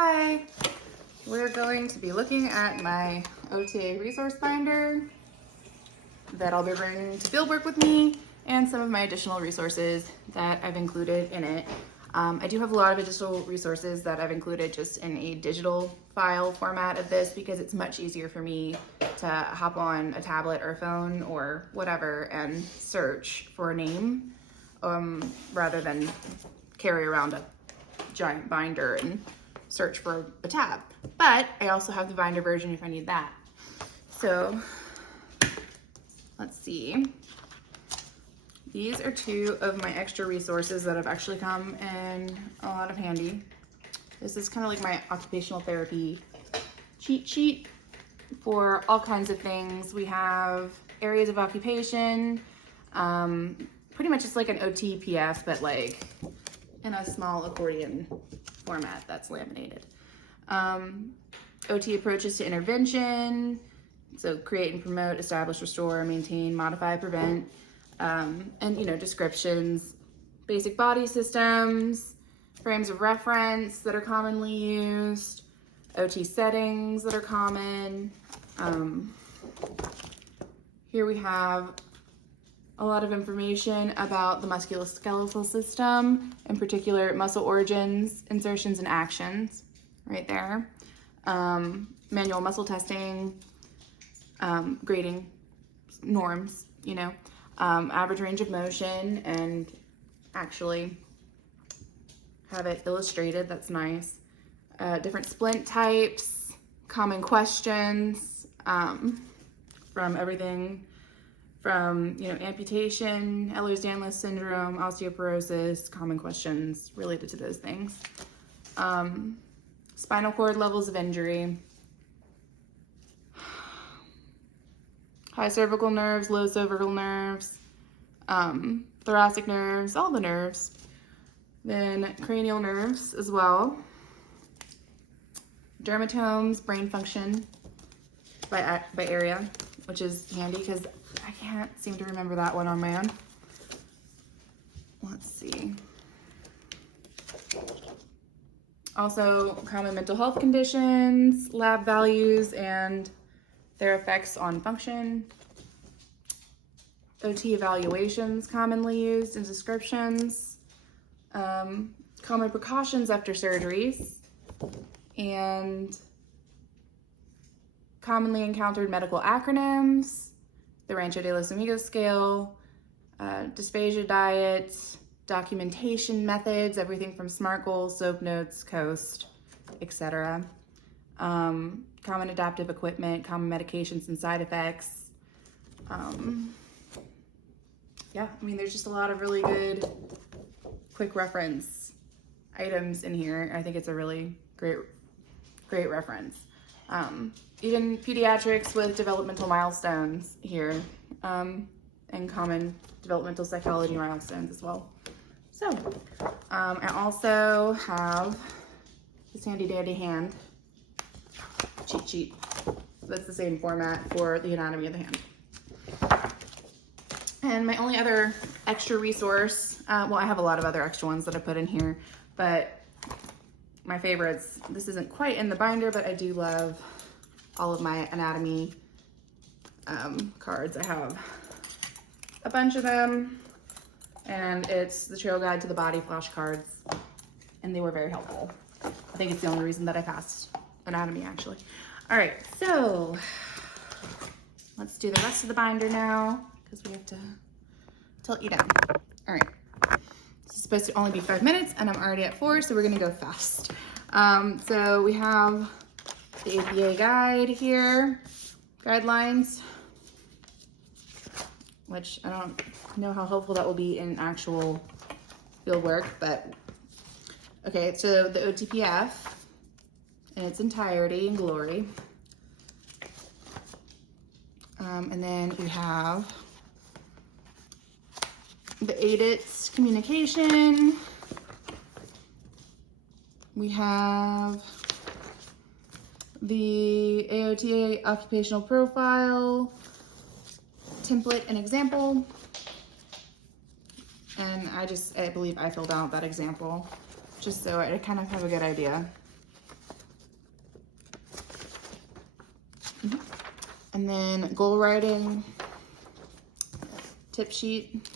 Hi, we're going to be looking at my OTA resource binder that I'll be bringing to fieldwork with me and some of my additional resources that I've included in it. I do have a lot of additional resources that I've included just in a digital file format of this because it's much easier for me to hop on a tablet or phone or whatever and search for a name rather than carry around a giant binder and search for a tab. But I also have the binder version if I need that. So let's see. These are two of my extra resources that have actually come in a lot of handy. This is kind of like my occupational therapy cheat sheet for all kinds of things. We have areas of occupation, pretty much just like an OTPF, but like in a small accordion format that's laminated. OT approaches to intervention, so create and promote, establish, restore, maintain, modify, prevent, and descriptions, basic body systems, frames of reference that are commonly used, OT settings that are common. Here we have a lot of information about the musculoskeletal system, in particular muscle origins, insertions, and actions, right there. Manual muscle testing, grading, norms, average range of motion, and actually have it illustrated. That's nice. Different splint types, common questions, from everything from amputation, Ehlers-Danlos syndrome, osteoporosis, common questions related to those things. Spinal cord levels of injury, high cervical nerves, low cervical nerves, thoracic nerves, all the nerves. Then cranial nerves as well. Dermatomes, brain function by area, which is handy because I can't seem to remember that one on my own. Let's see. Also, common mental health conditions, lab values, and their effects on function. OT evaluations commonly used in descriptions. Common precautions after surgeries. And commonly encountered medical acronyms, the Rancho de los Amigos scale, dysphagia diet, documentation methods, everything from SMART goals, SOAP notes, COAST, etc. Common adaptive equipment, common medications and side effects. There's just a lot of really good quick reference items in here. I think it's a really great reference. Even pediatrics with developmental milestones here, and common developmental psychology milestones as well. So, I also have this handy dandy hand cheat sheet. That's the same format for the anatomy of the hand. And my only other extra resource, I have a lot of other extra ones that I put in here, but my favorites, this isn't quite in the binder, but I do love all of my anatomy cards. I have a bunch of them, and it's the Trail Guide to the Body flashcards, and they were very helpful. I think it's the only reason that I passed anatomy, actually. All right, so let's do the rest of the binder now, because we have to tilt you down. All right. This is supposed to only be 5 minutes, and I'm already at 4, so we're gonna go fast. So we have the APA guide here, guidelines, which I don't know how helpful that will be in actual field work, but okay, so the OTPF in its entirety and glory. And then we have the ADITS communication. We have the AOTA occupational profile, template and example. And I believe I filled out that example just so I kind of have a good idea And then goal writing, tip sheet,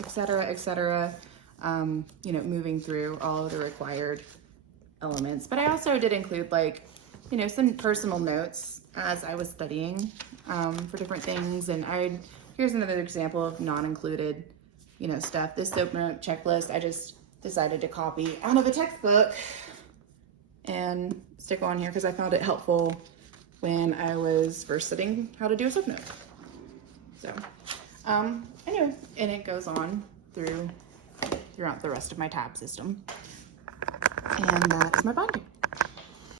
etc., etc. You know, moving through all of the required elements. But I also did include, like, you know, some personal notes as I was studying for different things. And here's another example of non-included, you know, stuff. This soap note checklist, I just decided to copy out of a textbook and stick on here because I found it helpful when I was first studying how to do a soap note. So, anyway, and it goes on throughout the rest of my tab system. And that's my binder.